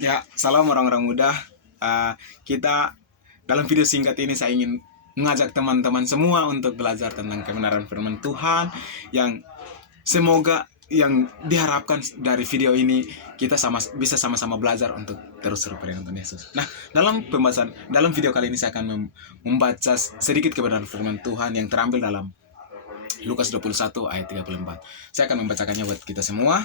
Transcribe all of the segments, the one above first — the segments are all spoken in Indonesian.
Ya, salam orang-orang muda. Kita dalam video singkat ini saya ingin mengajak teman-teman semua untuk belajar tentang kebenaran firman Tuhan yang semoga yang diharapkan dari video ini kita bisa sama-sama belajar untuk terus serupa dengan Tuhan Yesus. Nah, dalam video kali ini saya akan membaca sedikit kebenaran firman Tuhan yang terambil dalam Lukas 21 ayat 34. Saya akan membacakannya buat kita semua.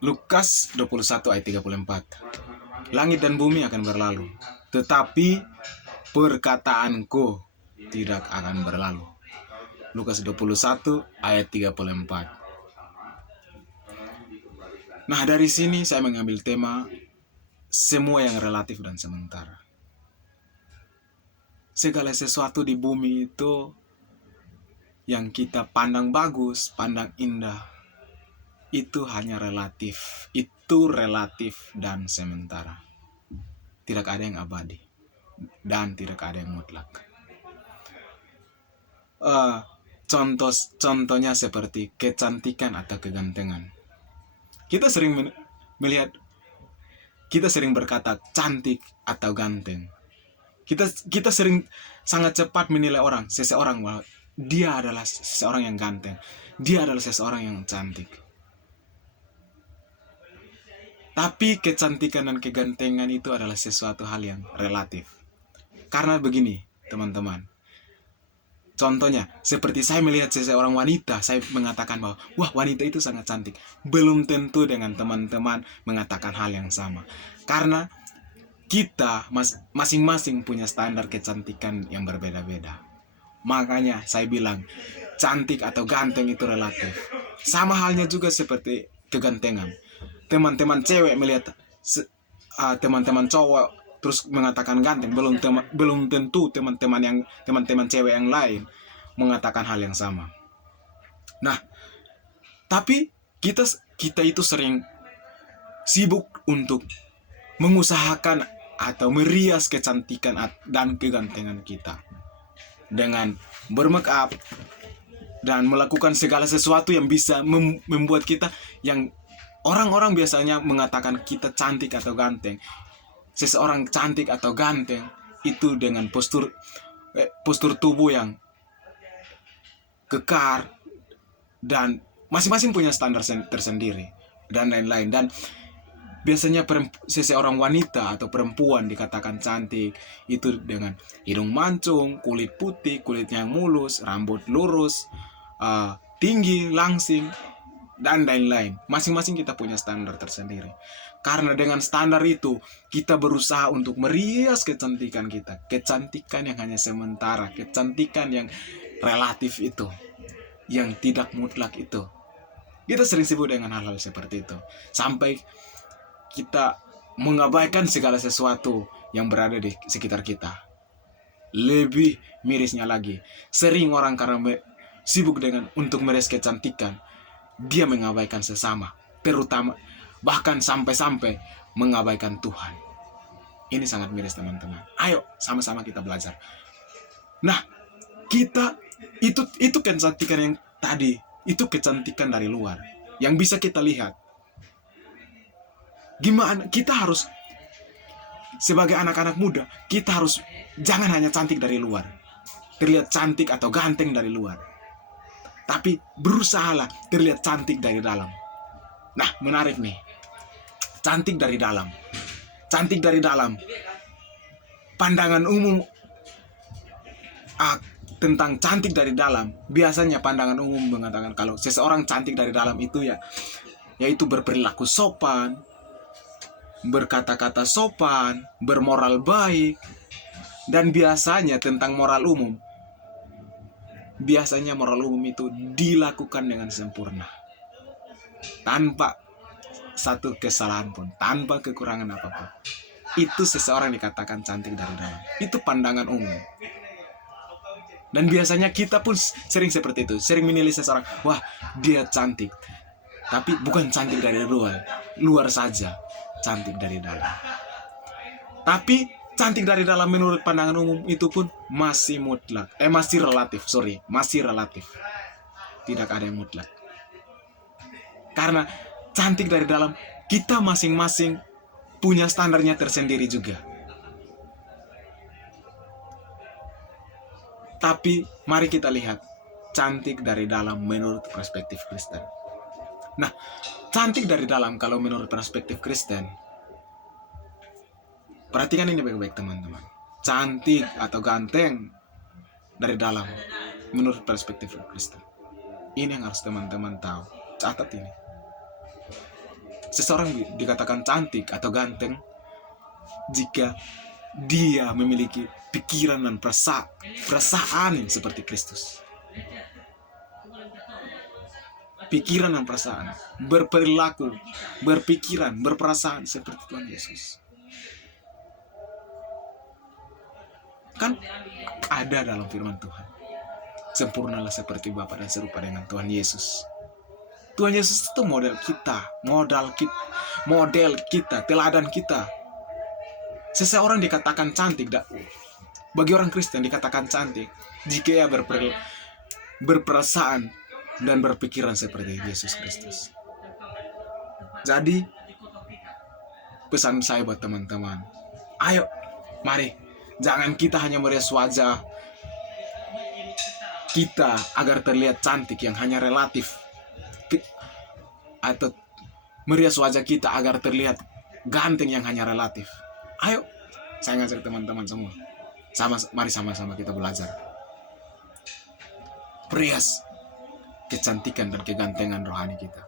Lukas 21 ayat 34. Langit dan bumi akan berlalu, tetapi perkataanku tidak akan berlalu. Lukas 21 ayat 34. Nah, dari sini saya mengambil tema semua yang relatif dan sementara. Segala sesuatu di bumi itu yang kita pandang bagus, pandang indah, itu hanya relatif. Itu relatif dan sementara. Tidak ada yang abadi dan tidak ada yang mutlak. Contohnya seperti kecantikan atau kegantengan. Kita sering melihat, kita sering berkata cantik atau ganteng. Kita sering sangat cepat menilai seseorang bahwa dia adalah seseorang yang ganteng, dia adalah seseorang yang cantik. Tapi kecantikan dan kegantengan itu adalah sesuatu hal yang relatif. Karena begini, teman-teman. Contohnya, seperti saya melihat seseorang wanita, saya mengatakan bahwa, wah, wanita itu sangat cantik. Belum tentu dengan teman-teman mengatakan hal yang sama. Karena kita masing-masing punya standar kecantikan yang berbeda-beda. Makanya saya bilang, cantik atau ganteng itu relatif. Sama halnya juga seperti kegantengan. Teman-teman cewek melihat teman-teman cowok terus mengatakan ganteng, belum tentu teman-teman cewek yang lain mengatakan hal yang sama. Nah, tapi kita itu sering sibuk untuk mengusahakan atau merias kecantikan dan kegantengan kita dengan bermake up dan melakukan segala sesuatu yang bisa membuat kita, yang orang-orang biasanya mengatakan kita cantik atau ganteng. Seseorang cantik atau ganteng itu dengan postur tubuh yang kekar dan masing-masing punya standar tersendiri dan lain-lain. Dan biasanya seseorang wanita atau perempuan dikatakan cantik itu dengan hidung mancung, kulit putih, kulitnya yang mulus, rambut lurus, tinggi, langsing, dan lain-lain. Masing-masing kita punya standar tersendiri. Karena dengan standar itu, kita berusaha untuk merias kecantikan kita. Kecantikan yang hanya sementara, kecantikan yang relatif itu, yang tidak mutlak itu. Kita sering sibuk dengan hal-hal seperti itu. Sampai kita mengabaikan segala sesuatu yang berada di sekitar kita. Lebih mirisnya lagi, sering orang karena sibuk untuk merias kecantikan, dia mengabaikan sesama, terutama bahkan sampai-sampai mengabaikan Tuhan. Ini sangat miris, teman-teman. Ayo sama-sama kita belajar. Nah, kita itu kecantikan yang tadi, itu kecantikan dari luar yang bisa kita lihat. Gimana kita harus sebagai anak-anak muda, kita harus jangan hanya cantik dari luar, terlihat cantik atau ganteng dari luar, tapi berusahalah terlihat cantik dari dalam. Nah, menarik nih. Cantik dari dalam. Cantik dari dalam. Pandangan umum tentang cantik dari dalam, biasanya pandangan umum mengatakan kalau seseorang cantik dari dalam itu yaitu berperilaku sopan, berkata-kata sopan, bermoral baik. Dan biasanya tentang moral umum, biasanya moral umum itu dilakukan dengan sempurna, tanpa satu kesalahan pun, tanpa kekurangan apapun. Itu seseorang dikatakan cantik dari dalam. Itu pandangan umum. Dan biasanya kita pun sering seperti itu, sering menilai seseorang, wah, dia cantik, tapi bukan cantik dari luar saja, cantik dari dalam. Tapi cantik dari dalam menurut pandangan umum itu pun masih mutlak, masih relatif. Tidak ada yang mutlak. Karena cantik dari dalam, kita masing-masing punya standarnya tersendiri juga. Tapi mari kita lihat cantik dari dalam menurut perspektif Kristen. Nah, cantik dari dalam kalau menurut perspektif Kristen, perhatikan ini baik-baik teman-teman. Cantik atau ganteng dari dalam menurut perspektif Kristen. Ini yang harus teman-teman tahu. Catat ini. Seseorang dikatakan cantik atau ganteng jika dia memiliki pikiran dan perasaan yang seperti Kristus. Pikiran dan perasaan, berperilaku, berpikiran, berperasaan seperti Tuhan Yesus. Kan ada dalam firman Tuhan. Sempurnalah seperti Bapa dan serupa dengan Tuhan Yesus. Tuhan Yesus itu model kita, teladan kita. Seseorang dikatakan cantik, bagi orang Kristen dikatakan cantik jika ia berperasaan dan berpikiran seperti Yesus Kristus. Jadi pesan saya buat teman-teman, ayo mari, jangan kita hanya merias wajah kita agar terlihat cantik yang hanya relatif, atau merias wajah kita agar terlihat ganteng yang hanya relatif. Ayo, saya ngajak teman-teman semua, mari sama-sama kita belajar perias kecantikan dan kegantengan rohani kita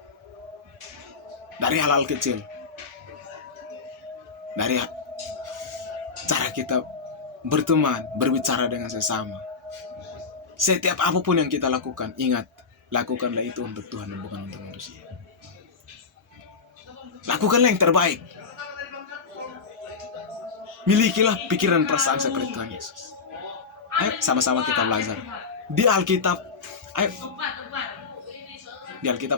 dari hal-hal kecil, dari cara kita berteman, berbicara dengan sesama. Setiap apapun yang kita lakukan, ingat, lakukanlah itu untuk Tuhan dan bukan untuk manusia. Lakukanlah yang terbaik. Milikilah pikiran perasaan seperti Tuhan Yesus. Ayo sama-sama kita belajar. Di Alkitab, ayo. Di Alkitab